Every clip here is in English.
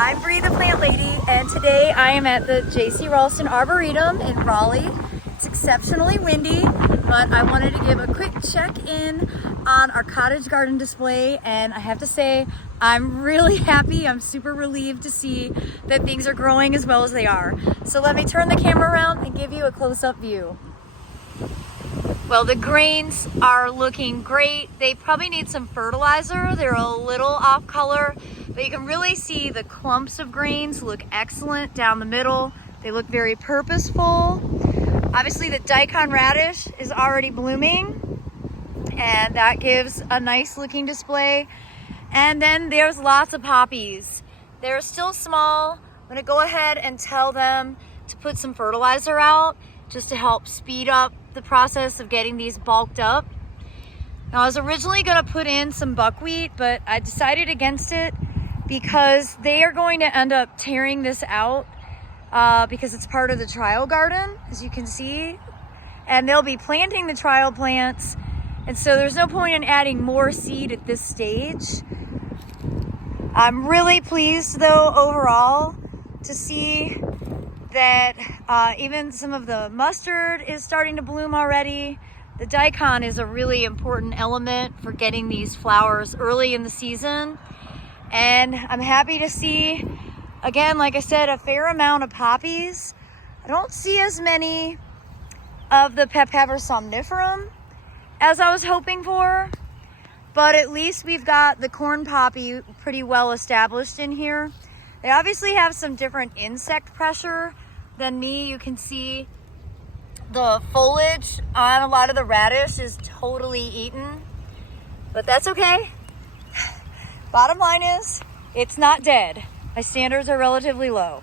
I'm Bree the Plant Lady, and today I am at the JCRA Arboretum in Raleigh. It's exceptionally windy, but I wanted to give a quick check-in on our cottage garden display, and I have to say I'm really happy. I'm super relieved to see that things are growing as well as they are. So let me turn the camera around and give you a close-up view. Well, the grains are looking great. They probably need some fertilizer. They're a little off color, but you can really see the clumps of grains look excellent down the middle. They look very purposeful. Obviously the daikon radish is already blooming, and that gives a nice looking display. And then there's lots of poppies. They're still small. I'm gonna go ahead and tell them to put some fertilizer out just to help speed up the process of getting these bulked up. Now, I was originally gonna put in some buckwheat, but I decided against it because they are going to end up tearing this out because it's part of the trial garden, as you can see, and they'll be planting the trial plants. And so there's no point in adding more seed at this stage. I'm really pleased though overall to see that even some of the mustard is starting to bloom already. The daikon is a really important element for getting these flowers early in the season. And I'm happy to see, again, like I said, a fair amount of poppies. I don't see as many of the Papaver somniferum as I was hoping for, but at least we've got the corn poppy pretty well established in here. They obviously have some different insect pressure than me. You can see the foliage on a lot of the radish is totally eaten, but that's okay. Bottom line is, it's not dead. My standards are relatively low.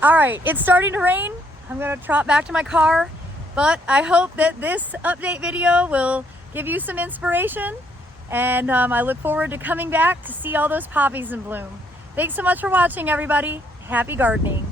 All right, it's starting to rain. I'm gonna trot back to my car, but I hope that this update video will give you some inspiration, and I look forward to coming back to see all those poppies in bloom. Thanks so much for watching, everybody. Happy gardening.